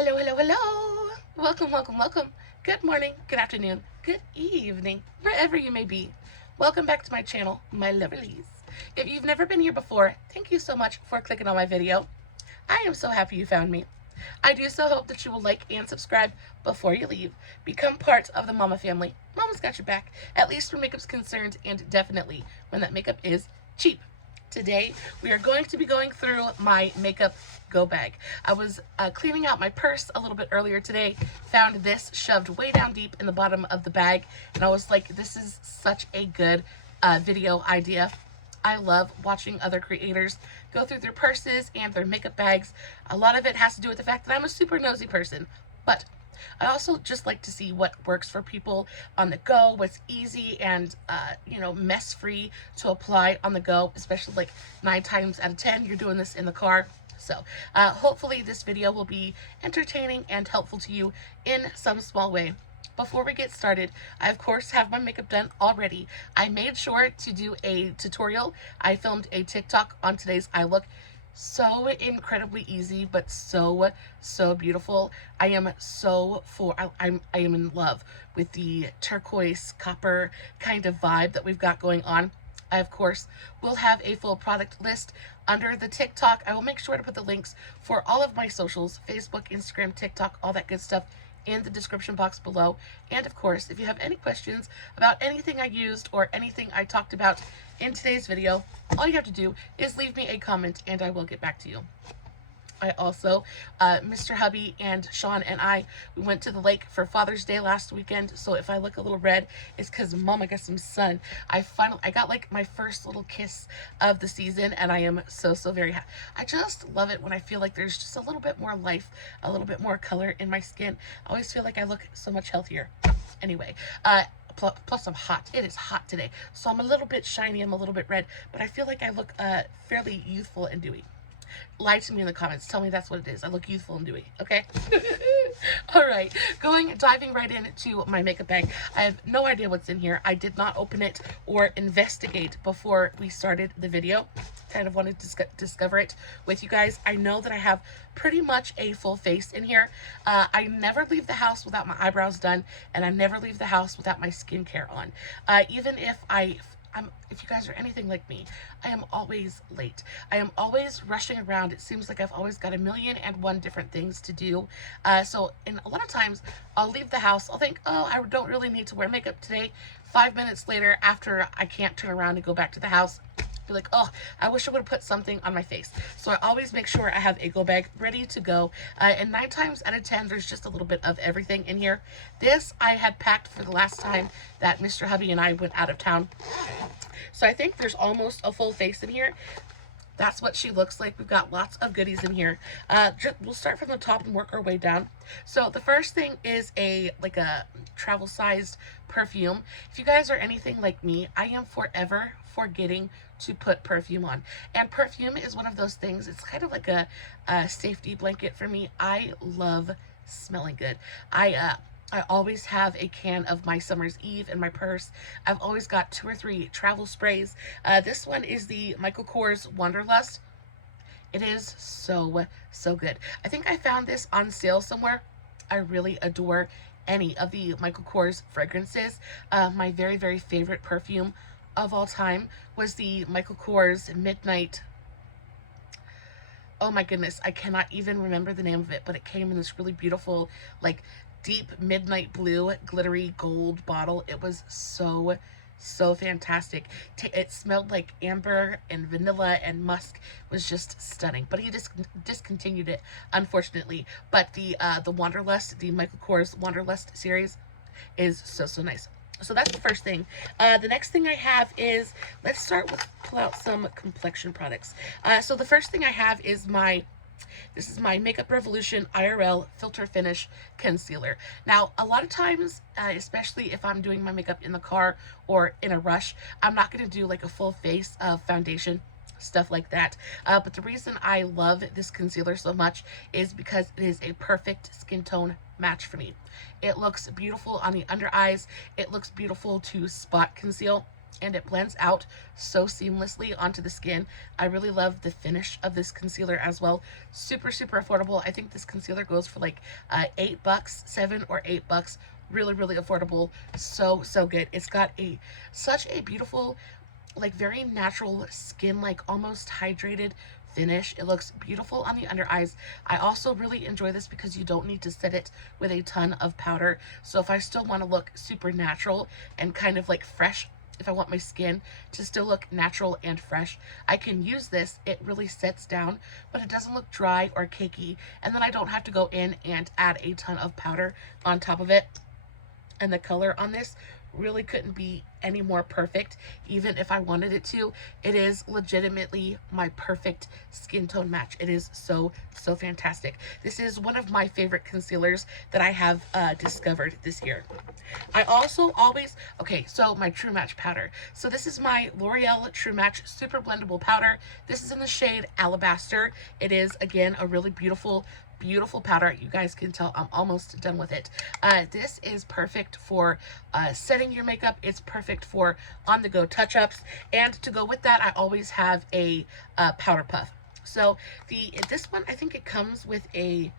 Hello, hello, hello. Welcome, welcome, welcome. Good morning, good afternoon, good evening, wherever you may be. Welcome back to my channel, my lovelies. If you've never been here before, thank you so much for clicking on my video. I am so happy you found me. I do so hope that you will like and subscribe before you leave. Become part of the Mama family. Mama's got your back, at least where makeup's concerned, and definitely when that makeup is cheap. Today, we are going to be going through my makeup go bag. I was cleaning out my purse a little bit earlier today, found this shoved way down deep in the bottom of the bag, and I was like, this is such a good video idea. I love watching other creators go through their purses and their makeup bags. A lot of it has to do with the fact that I'm a super nosy person, but I also just like to see what works for people on the go, what's easy and, mess-free to apply on the go, especially like 9 times out of 10, you're doing this in the car. So hopefully this video will be entertaining and helpful to you in some small way. Before we get started, I of course have my makeup done already. I made sure to do a tutorial. I filmed a TikTok on today's eye look. So incredibly easy, but so beautiful. I am I am in love with the turquoise copper kind of vibe that we've got going on. I, of course, will have a full product list under the TikTok. I will make sure to put the links for all of my socials, Facebook, Instagram, TikTok, all that good stuff in the description box below. And of course, if you have any questions about anything I used or anything I talked about in today's video, all you have to do is leave me a comment and I will get back to you. I also, Mr. Hubby and Sean and we went to the lake for Father's Day last weekend. So if I look a little red, it's because Mama got some sun. I got like my first little kiss of the season, and I am so very happy. I just love it when I feel like there's just a little bit more life, a little bit more color in my skin. I always feel like I look so much healthier. Anyway, plus I'm hot. It is hot today. So I'm a little bit shiny, I'm a little bit red, but I feel like I look fairly youthful and dewy. Lie to me in the comments. Tell me that's what it is. I look youthful and dewy, okay? All right, diving right into my makeup bag. I have no idea what's in here. I did not open it or investigate before we started the video. Kind of wanted to discover it with you guys. I know that I have pretty much a full face in here. I never leave the house without my eyebrows done, and I never leave the house without my skincare on. Even if if you guys are anything like me, I am always late. I am always rushing around. It seems like I've always got 1,000,001 different things to do. So a lot of times I'll leave the house. I'll think, oh, I don't really need to wear makeup today. 5 minutes later, after I can't turn around and go back to the house, be like, oh, I wish I would have put something on my face. So I always make sure I have a go bag ready to go. And 9 times out of 10, there's just a little bit of everything in here. This I had packed for the last time that Mr. Hubby and I went out of town. So I think there's almost a full face in here. That's what she looks like. We've got lots of goodies in here. We'll start from the top and work our way down. So the first thing is a travel-sized perfume. If you guys are anything like me, I am forever forgetting to put perfume on. And perfume is one of those things, it's kind of like a safety blanket for me. I love smelling good. I always have a can of my Summer's Eve in my purse. I've always got 2 or 3 travel sprays. This one is the Michael Kors Wanderlust. It is so good. I think I found this on sale somewhere. I really adore any of the Michael Kors fragrances. My very favorite perfume of all time was the Michael Kors Midnight. Oh my goodness, I cannot even remember the name of it, but it came in this really beautiful, like, deep midnight blue glittery gold bottle. It was so fantastic. It smelled like amber and vanilla and musk. It was just stunning, but he just discontinued it, unfortunately. But the Wanderlust, the Michael Kors Wanderlust series, is so nice. So that's the first thing. The next thing I have is, let's start with, pull out some complexion products. So the first thing I have is this is my Makeup Revolution IRL Filter Finish Concealer. Now, a lot of times, especially if I'm doing my makeup in the car or in a rush, I'm not going to do like a full face of foundation, stuff like that. But the reason I love this concealer so much is because it is a perfect skin tone match for me. It looks beautiful on the under eyes. It looks beautiful to spot conceal. and it blends out so seamlessly onto the skin. I really love the finish of this concealer as well. Super, super affordable. I think this concealer goes for like $8, $7 or $8. Really, really affordable. So, so good. It's got such a beautiful, like very natural skin, like almost hydrated finish. It looks beautiful on the under eyes. I also really enjoy this because you don't need to set it with a ton of powder. So if I still want to look super natural and kind of like fresh, if I want my skin to still look natural and fresh, I can use this. It really sets down, but it doesn't look dry or cakey. And then I don't have to go in and add a ton of powder on top of it. And the color on this really couldn't be any more perfect, even if I wanted it to. It is legitimately my perfect skin tone match. It is so, so fantastic. This is one of my favorite concealers that I have discovered this year. I also always, okay, so my True Match powder. So this is my L'Oreal True Match Super Blendable Powder. This is in the shade Alabaster. It is, again, a really beautiful powder. You guys can tell I'm almost done with it. This is perfect for setting your makeup. It's perfect for on-the-go touch-ups. And to go with that, I always have a powder puff. So this one, I think it comes with a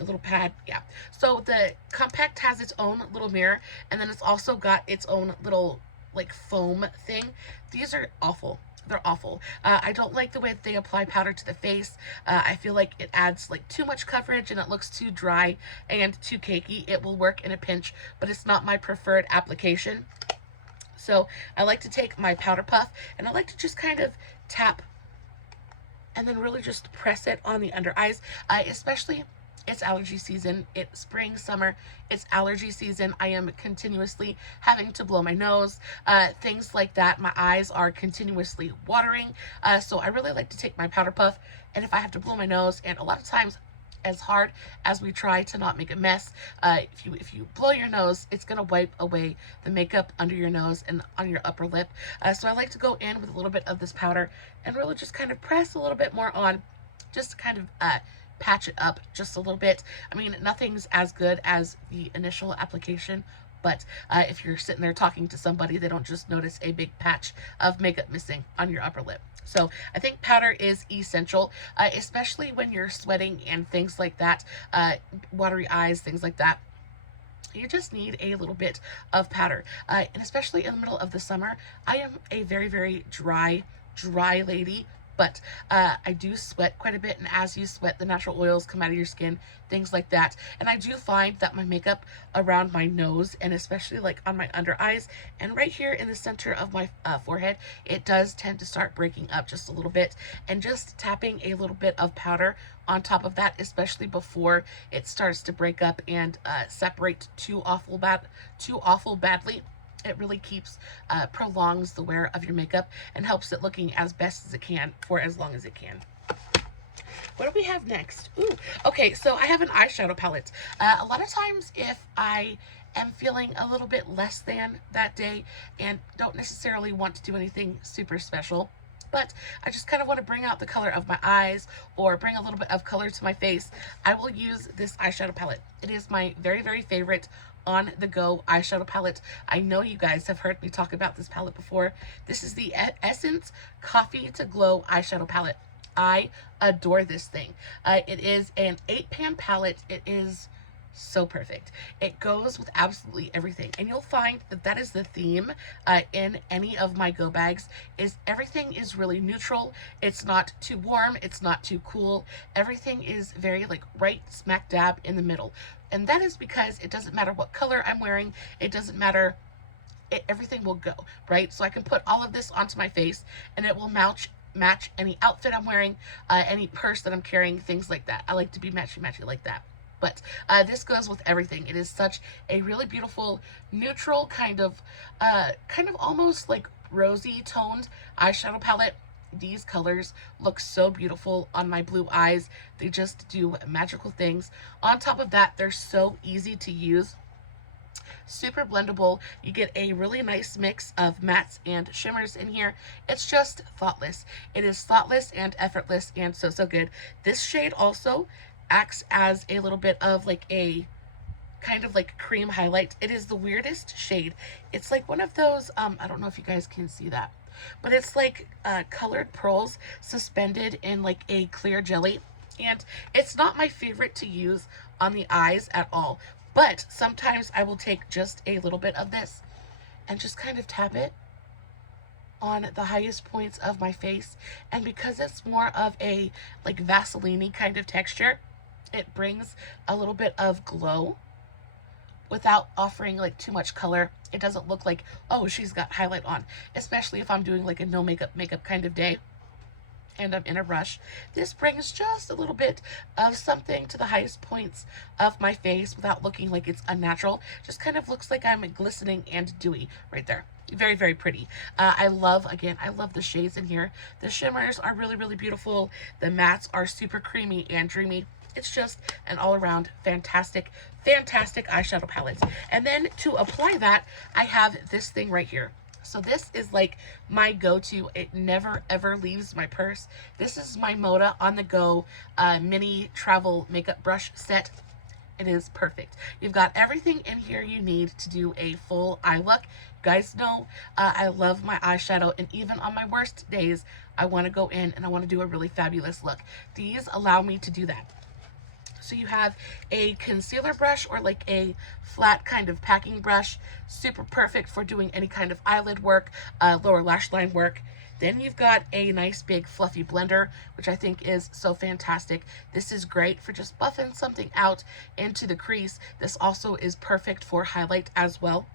little pad. Yeah. So the compact has its own little mirror, and then it's also got its own little like foam thing. These are awful. They're awful. I don't like the way that they apply powder to the face. I feel like it adds like too much coverage and it looks too dry and too cakey. It will work in a pinch, but it's not my preferred application. So I like to take my powder puff and I like to just kind of tap and then really just press it on the under eyes, especially it's allergy season. It's spring, summer. It's allergy season. I am continuously having to blow my nose, things like that. My eyes are continuously watering. So I really like to take my powder puff, and if I have to blow my nose, and a lot of times, as hard as we try to not make a mess, if you blow your nose, it's gonna wipe away the makeup under your nose and on your upper lip. So I like to go in with a little bit of this powder and really just kind of press a little bit more on, just to kind of patch it up just a little bit. I mean, nothing's as good as the initial application, but if you're sitting there talking to somebody, they don't just notice a big patch of makeup missing on your upper lip. So I think powder is essential, especially when you're sweating and things like that, watery eyes, things like that. You just need a little bit of powder, and especially in the middle of the summer. I am a very, very dry lady, but I do sweat quite a bit, and as you sweat, the natural oils come out of your skin, things like that. And I do find that my makeup around my nose, and especially like on my under eyes and right here in the center of my forehead, it does tend to start breaking up just a little bit. And just tapping a little bit of powder on top of that, especially before it starts to break up and separate too awful badly, it really prolongs the wear of your makeup and helps it looking as best as it can for as long as it can. What do we have next? Ooh, okay, so I have an eyeshadow palette. A lot of times if I am feeling a little bit less than that day and don't necessarily want to do anything super special, but I just kind of want to bring out the color of my eyes or bring a little bit of color to my face, I will use this eyeshadow palette. It is my very, very favorite on-the-go eyeshadow palette. I know you guys have heard me talk about this palette before. This is the Essence Coffee to Glow eyeshadow palette. I adore this thing. It is an 8-pan palette. It is so perfect. It goes with absolutely everything, and you'll find that that is the theme in any of my go bags. Is everything is really neutral. It's not too warm, it's not too cool. Everything is very like right smack dab in the middle, and that is because it doesn't matter what color I'm wearing. It doesn't matter. Everything will go right. So I can put all of this onto my face and it will match any outfit I'm wearing, any purse that I'm carrying, things like that. I like to be matchy like that. But this goes with everything. It is such a really beautiful, neutral kind of almost like rosy toned eyeshadow palette. These colors look so beautiful on my blue eyes. They just do magical things. On top of that, they're so easy to use. Super blendable. You get a really nice mix of mattes and shimmers in here. It's just thoughtless. It is thoughtless and effortless and so good. This shade also acts as a little bit of like a kind of like cream highlight. It is the weirdest shade. It's like one of those, I don't know if you guys can see that, but it's like colored pearls suspended in like a clear jelly. And it's not my favorite to use on the eyes at all. But sometimes I will take just a little bit of this and just kind of tap it on the highest points of my face. And because it's more of a like Vaseline kind of texture, it brings a little bit of glow without offering like too much color. It doesn't look like, oh, she's got highlight on, especially if I'm doing like a no makeup kind of day and I'm in a rush. This brings just a little bit of something to the highest points of my face without looking like it's unnatural. Just kind of looks like I'm glistening and dewy right there. Very, very pretty. I love the shades in here. The shimmers are really, really beautiful. The mattes are super creamy and dreamy. It's just an all-around fantastic, fantastic eyeshadow palette. And then to apply that, I have this thing right here. So this is like my go-to. It never ever leaves my purse. This is my Moda On The Go mini travel makeup brush set. It is perfect. You've got everything in here you need to do a full eye look. You guys know I love my eyeshadow, and even on my worst days, I want to go in and I want to do a really fabulous look. These allow me to do that. So you have a concealer brush or like a flat kind of packing brush, super perfect for doing any kind of eyelid work, lower lash line work. Then you've got a nice big fluffy blender, which I think is so fantastic. This is great for just buffing something out into the crease. This also is perfect for highlight as well.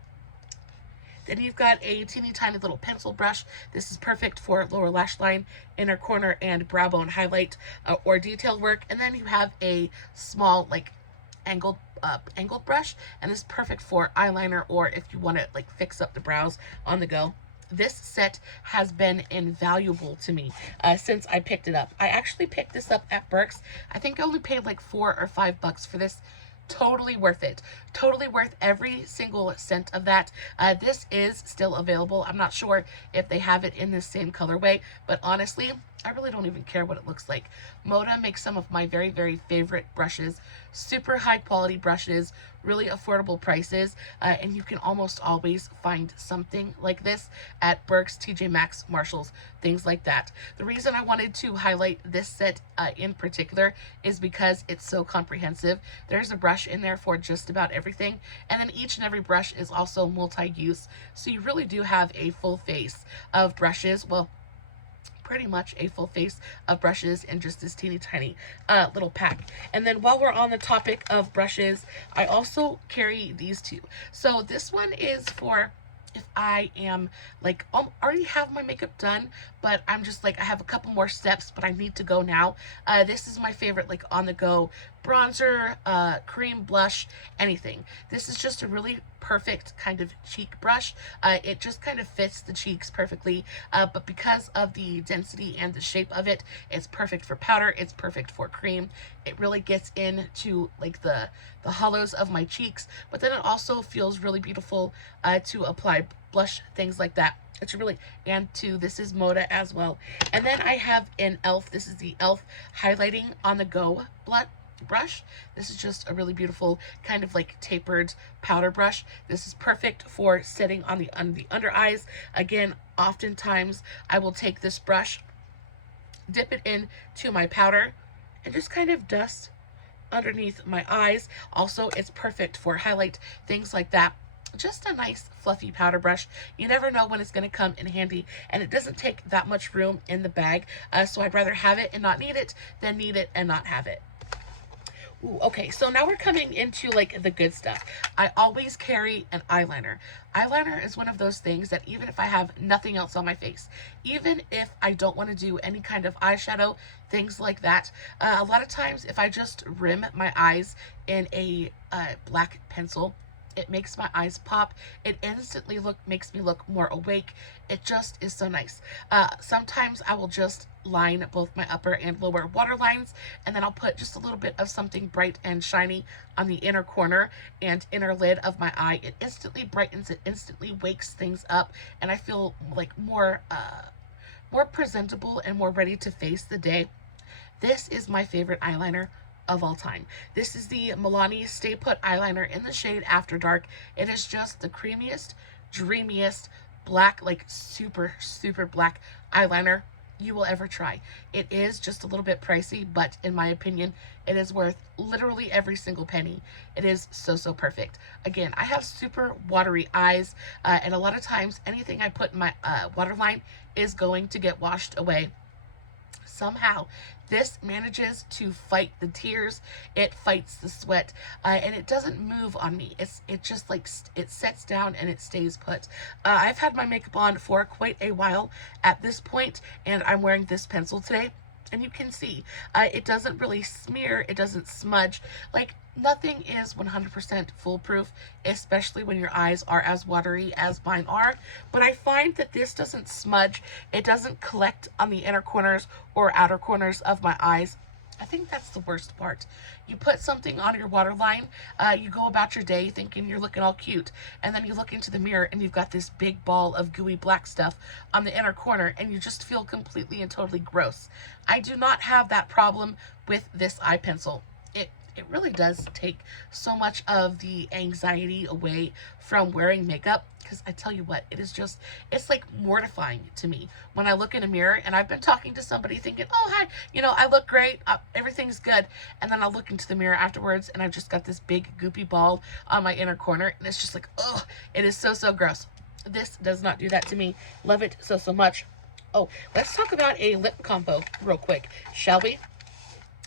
Then you've got a teeny tiny little pencil brush. This is perfect for lower lash line, inner corner, and brow bone highlight or detail work. And then you have a small like angled brush, and this is perfect for eyeliner or if you want to like fix up the brows on the go. This set has been invaluable to me since I picked it up. I actually picked this up at Burke's. I think I only paid like $4 or $5 for this. Totally worth it. Totally worth every single cent of that. This is still available. I'm not sure if they have it in the same colorway, but honestly, I really don't even care what it looks like. Moda makes some of my very, very favorite brushes. Super high quality brushes, really affordable prices, and you can almost always find something like this at Burke's, TJ Maxx, Marshalls, things like that. The reason I wanted to highlight this set in particular is because it's so comprehensive. There's a brush in there for just about everything, and then each and every brush is also multi-use, so you really do have a full face of brushes. Well, pretty much a full face of brushes in just this teeny tiny little pack. And then while we're on the topic of brushes, I also carry these two. So this one is for if I am like already have my makeup done, but I'm just like I have a couple more steps, but I need to go now. This is my favorite like on the go bronzer, cream, blush, anything. This is just a really perfect kind of cheek brush. It just kind of fits the cheeks perfectly, but because of the density and the shape of it, it's perfect for powder, it's perfect for cream. It really gets into like the hollows of my cheeks, but then it also feels really beautiful to apply blush, things like that. It's really, and to, this is Moda as well. And then I have an e.l.f. This is the e.l.f. Highlighting on the Go brush. This is just a really beautiful kind of like tapered powder brush. This is perfect for setting on the under eyes. Again, oftentimes I will take this brush, dip it in to my powder, and just kind of dust underneath my eyes. Also, it's perfect for highlight, things like that. Just a nice fluffy powder brush. You never know when it's going to come in handy, and it doesn't take that much room in the bag, so I'd rather have it and not need it than need it and not have it. Ooh, okay, so now we're coming into like the good stuff. I always carry an eyeliner. Eyeliner is one of those things that even if I have nothing else on my face, even if I don't want to do any kind of eyeshadow, things like that, a lot of times if I just rim my eyes in a black pencil, it makes my eyes pop. It instantly makes me look more awake. It just is so nice. Sometimes I will just line both my upper and lower waterlines, and then I'll put just a little bit of something bright and shiny on the inner corner and inner lid of my eye. It instantly brightens, it instantly wakes things up, and I feel like more presentable and more ready to face the day. This is my favorite eyeliner of all time. This is the Milani Stay Put eyeliner in the shade After Dark. It is just the creamiest, dreamiest black, like super, super black eyeliner you will ever try. It is just a little bit pricey, but in my opinion, it is worth literally every single penny. It is so, so perfect. Again, I have super watery eyes, and a lot of times anything I put in my waterline is going to get washed away. Somehow this manages to fight the tears, it fights the sweat, and it doesn't move on me. It just like it sets down and it stays put. I've had my makeup on for quite a while at this point, and I'm wearing this pencil today, and you can see it doesn't really smear, it doesn't smudge. Like, nothing is 100% foolproof, especially when your eyes are as watery as mine are. But I find that this doesn't smudge, it doesn't collect on the inner corners or outer corners of my eyes. I think that's the worst part. You put something on your waterline, you go about your day thinking you're looking all cute, and then you look into the mirror and you've got this big ball of gooey black stuff on the inner corner, and you just feel completely and totally gross. I do not have that problem with this eye pencil. It really does take so much of the anxiety away from wearing makeup, because I tell you what, it's like mortifying to me when I look in a mirror and I've been talking to somebody thinking, oh, hi, I look great, everything's good, and then I'll look into the mirror afterwards and I've just got this big goopy ball on my inner corner, and it's just like, oh, it is so, so gross. This does not do that to me. Love it so, so much. Oh, let's talk about a lip combo real quick, shall we?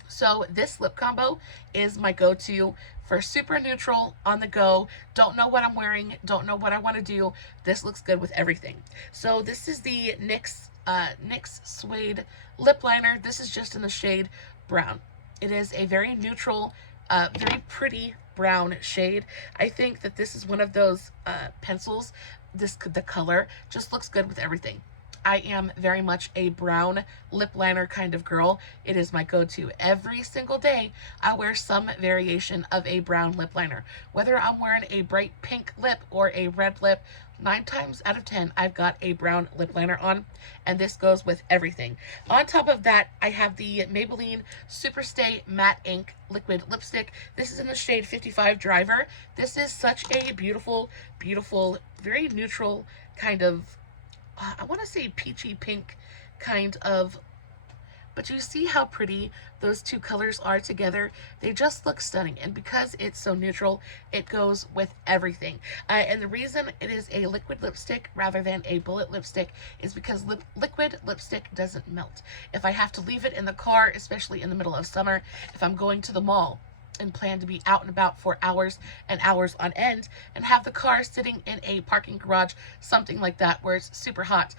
So this lip combo is my go-to for super neutral, on the go, don't know what I'm wearing, don't know what I want to do. This looks good with everything. So this is the NYX Suede lip liner. This is just in the shade brown. It is a very neutral, very pretty brown shade. I think that this is one of those pencils, the color just looks good with everything. I am very much a brown lip liner kind of girl. It is my go-to. Every single day, I wear some variation of a brown lip liner. Whether I'm wearing a bright pink lip or a red lip, 9 times out of 10, I've got a brown lip liner on, and this goes with everything. On top of that, I have the Maybelline Superstay Matte Ink Liquid Lipstick. This is in the shade 55 Driver. This is such a beautiful, beautiful, very neutral kind of, I want to say peachy pink kind of, but you see how pretty those two colors are together? They just look stunning, and because it's so neutral, it goes with everything. And the reason it is a liquid lipstick rather than a bullet lipstick is because liquid lipstick doesn't melt. If I have to leave it in the car, especially in the middle of summer, if I'm going to the mall and plan to be out and about for hours and hours on end, and have the car sitting in a parking garage, something like that, where it's super hot,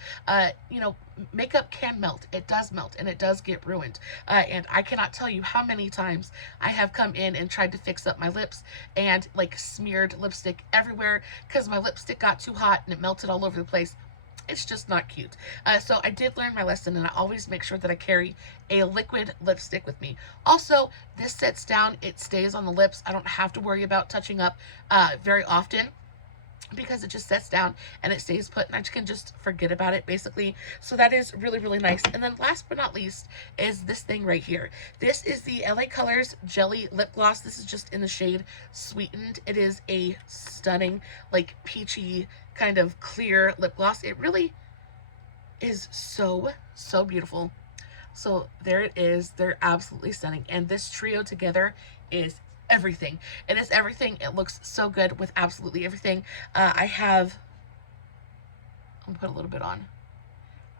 makeup can melt. It does melt, and it does get ruined. And I cannot tell you how many times I have come in and tried to fix up my lips and like smeared lipstick everywhere because my lipstick got too hot and it melted all over the place. It's just not cute. So I did learn my lesson, and I always make sure that I carry a liquid lipstick with me. Also, this sets down, it stays on the lips. I don't have to worry about touching up very often, because it just sets down and it stays put, and I can just forget about it basically. So that is really, really nice. And then last but not least is this thing right here. This is the LA Colors Jelly Lip Gloss. This is just in the shade Sweetened. It is a stunning, like peachy kind of clear lip gloss. It really is so, so beautiful. So there it is. They're absolutely stunning, and this trio together is everything. It is everything. It looks so good with absolutely everything. I'm gonna put a little bit on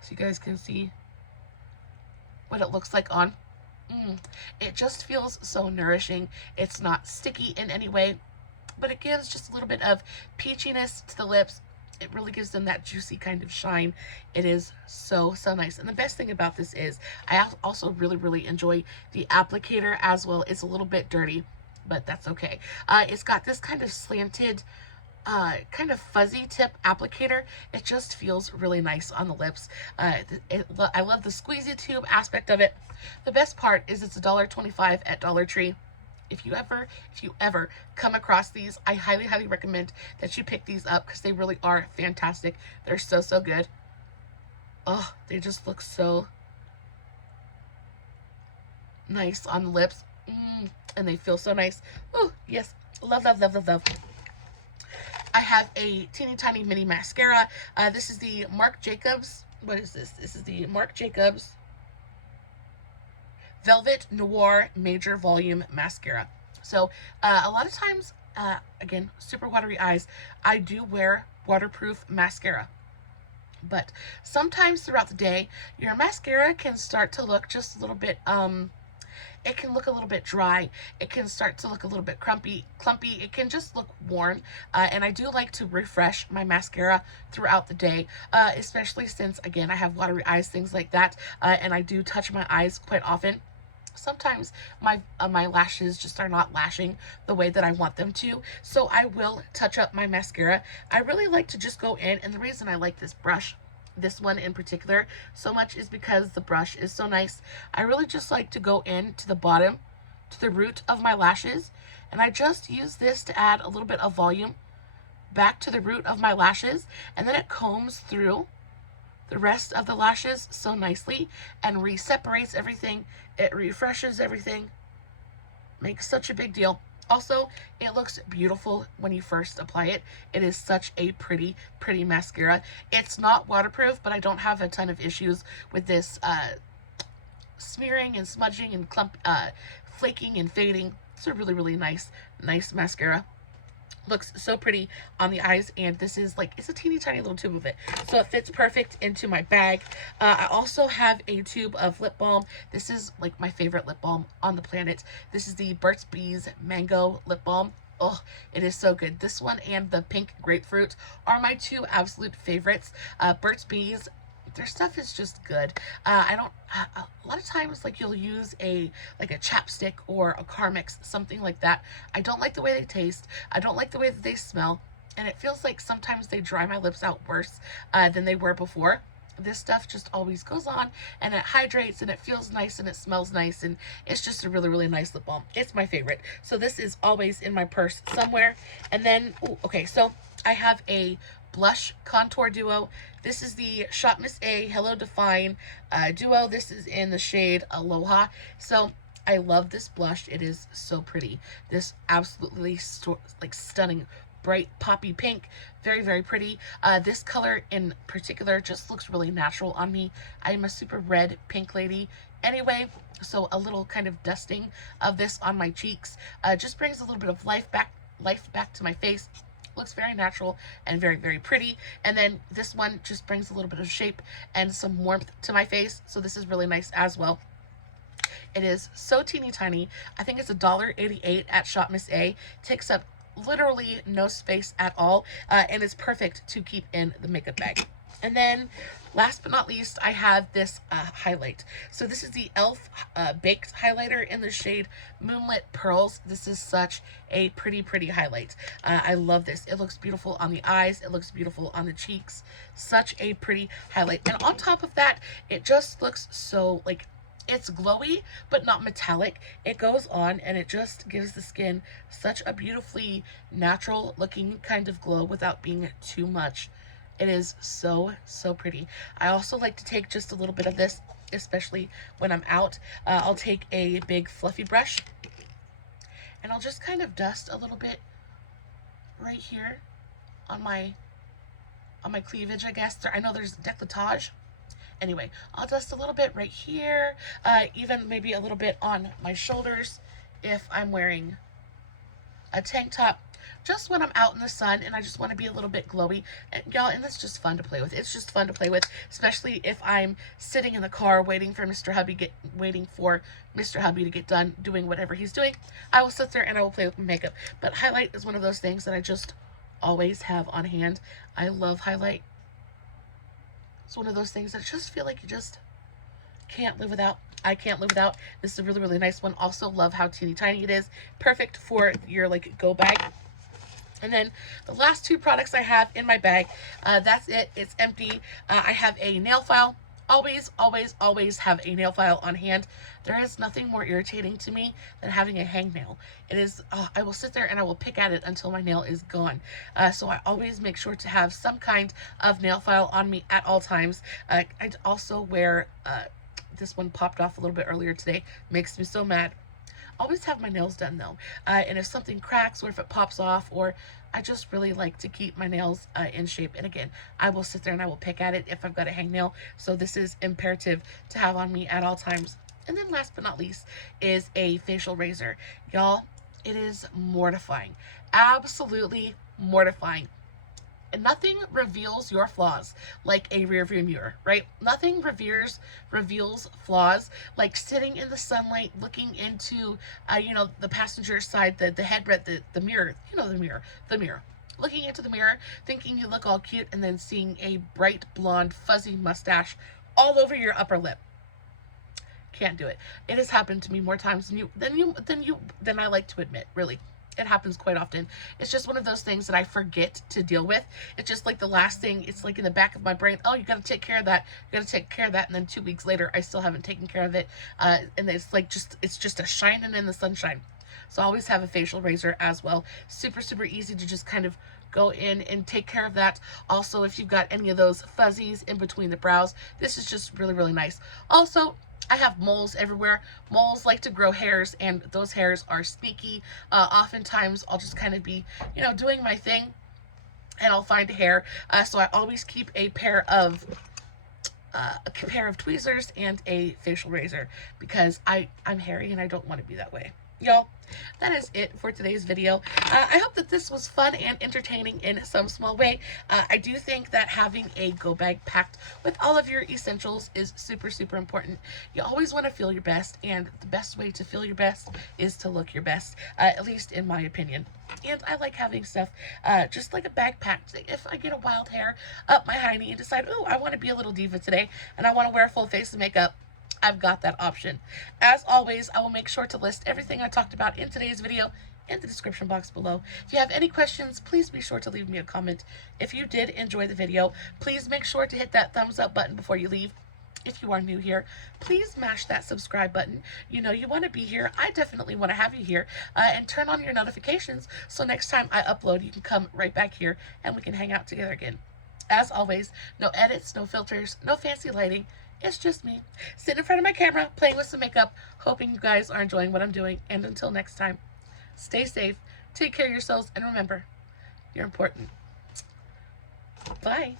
so you guys can see what it looks like on. It just feels so nourishing. It's not sticky in any way, but it gives just a little bit of peachiness to the lips. It really gives them that juicy kind of shine. It is so, so nice. And the best thing about this is I also really, really enjoy the applicator as well. It's a little bit dirty, but that's okay. It's got this kind of slanted, kind of fuzzy tip applicator. It just feels really nice on the lips. I love the squeezy tube aspect of it. The best part is it's $1.25 at Dollar Tree. If you ever come across these, I highly, highly recommend that you pick these up, because they really are fantastic. They're so, so good. Oh, they just look so nice on the lips. and they feel so nice. Oh, yes. Love, love, love, love, love. I have a teeny tiny mini mascara. This is the Marc Jacobs. What is this? This is the Marc Jacobs Velvet Noir Major Volume Mascara. So a lot of times, again, super watery eyes, I do wear waterproof mascara. But sometimes throughout the day, your mascara can start to look just a little bit, it can look a little bit dry. It can start to look a little bit clumpy. It can just look worn. And I do like to refresh my mascara throughout the day, especially since, again, I have watery eyes, things like that. And I do touch my eyes quite often. Sometimes my lashes just are not lashing the way that I want them to, so I will touch up my mascara. I really like to just go in, and the reason I like this brush, this one in particular, so much is because the brush is so nice. I really just like to go in to the bottom, to the root of my lashes, and I just use this to add a little bit of volume back to the root of my lashes, and then it combs through the rest of the lashes so nicely and separates everything. It refreshes everything, makes such a big deal. Also, it looks beautiful when you first apply it. It is such a pretty, pretty mascara. It's not waterproof, but I don't have a ton of issues with this smearing and smudging and flaking and fading. It's a really, really nice mascara. Looks so pretty on the eyes, and this is like, it's a teeny tiny little tube of it, so it fits perfect into my bag. I also have a tube of lip balm. This is like my favorite lip balm on the planet. This is the Burt's Bees Mango Lip Balm. Oh, it is so good. This one and the pink grapefruit are my two absolute favorites. Burt's Bees, their stuff is just good. A lot of times, like, you'll use a chapstick or a Carmex, something like that. I don't like the way they taste. I don't like the way that they smell. And it feels like sometimes they dry my lips out worse than they were before. This stuff just always goes on, and it hydrates, and it feels nice, and it smells nice, and it's just a really, really nice lip balm. It's my favorite. So this is always in my purse somewhere. And then, okay, so I have a blush contour duo. This is the Shop Miss A Hello Define duo. This is in the shade Aloha. So I love this blush. It is so pretty. This absolutely like stunning bright poppy pink, very, very pretty. This color in particular just looks really natural on me. I am a super red pink lady anyway, so a little kind of dusting of this on my cheeks just brings a little bit of life back to my face. Looks very natural and very, very pretty. And then this one just brings a little bit of shape and some warmth to my face, so this is really nice as well. It is so teeny tiny. I think it's $1.88 at Shop Miss A. Takes up literally no space at all, and it's perfect to keep in the makeup bag. And then last but not least, I have this highlight. So this is the e.l.f. Baked highlighter in the shade Moonlit Pearls. This is such a pretty, pretty highlight. I love this. It looks beautiful on the eyes. It looks beautiful on the cheeks. Such a pretty highlight. And on top of that, it just looks so, like, it's glowy, but not metallic. It goes on and it just gives the skin such a beautifully natural looking kind of glow without being too much. It is so, so pretty. I also like to take just a little bit of this, especially when I'm out. I'll take a big fluffy brush and I'll just kind of dust a little bit right here on my cleavage, I guess. I know there's décolletage. Anyway, I'll dust a little bit right here, even maybe a little bit on my shoulders if I'm wearing a tank top, just when I'm out in the sun and I just want to be a little bit glowy. And y'all, and that's just fun to play with. It's just fun to play with, especially if I'm sitting in the car waiting for Mr. Hubby to get done doing whatever he's doing. I will sit there and I will play with my makeup. But highlight is one of those things that I just always have on hand. I love highlight. It's one of those things that I just feel like you just can't live without. I can't live without. This is a really, really nice one. Also love how teeny tiny it is. Perfect for your like go bag. And then the last two products I have in my bag, that's it. It's empty. I have a nail file. Always, always, always have a nail file on hand. There is nothing more irritating to me than having a hangnail. It is, I will sit there and I will pick at it until my nail is gone. So I always make sure to have some kind of nail file on me at all times. I also wear, this one popped off a little bit earlier today. Makes me so mad. Always have my nails done though. And if something cracks or if it pops off, or I just really like to keep my nails in shape. And again, I will sit there and I will pick at it if I've got a hangnail. So this is imperative to have on me at all times. And then last but not least is a facial razor. Y'all, it is mortifying. Absolutely mortifying. And nothing reveals your flaws like a rear view mirror, right? Nothing reveals flaws like sitting in the sunlight, looking into, the passenger side, the headrest, the mirror, the mirror. Looking into the mirror, thinking you look all cute, and then seeing a bright blonde fuzzy mustache all over your upper lip. Can't do it. It has happened to me more times than I like to admit, really. It happens quite often. It's just one of those things that I forget to deal with. It's just like the last thing, it's like in the back of my brain, oh, you got to take care of that. You got to take care of that. And then 2 weeks later, I still haven't taken care of it. And it's like it's just a shining in the sunshine. So I always have a facial razor as well. Super, super easy to just kind of go in and take care of that. Also, if you've got any of those fuzzies in between the brows, this is just really, really nice. Also, I have moles everywhere. Moles like to grow hairs, and those hairs are sneaky. Oftentimes, I'll just kind of be, doing my thing, and I'll find a hair. So I always keep a pair of tweezers and a facial razor, because I'm hairy and I don't want to be that way. Y'all, that is it for today's video. I hope that this was fun and entertaining in some small way. I do think that having a go bag packed with all of your essentials is super, super important. You always want to feel your best, and the best way to feel your best is to look your best, at least in my opinion. And I like having stuff just like a bag packed. If I get a wild hair up my hiney and decide, oh, I want to be a little diva today and I want to wear a full face of makeup, I've got that option. As always, I will make sure to list everything I talked about in today's video in the description box below. If you have any questions, please be sure to leave me a comment. If you did enjoy the video, please make sure to hit that thumbs up button before you leave. If you are new here, please mash that subscribe button. You want to be here. I definitely want to have you here. And turn on your notifications so next time I upload, you can come right back here and we can hang out together again. As always, no edits, no filters, no fancy lighting. It's just me sitting in front of my camera, playing with some makeup, hoping you guys are enjoying what I'm doing. And until next time, stay safe, take care of yourselves, and remember, you're important. Bye.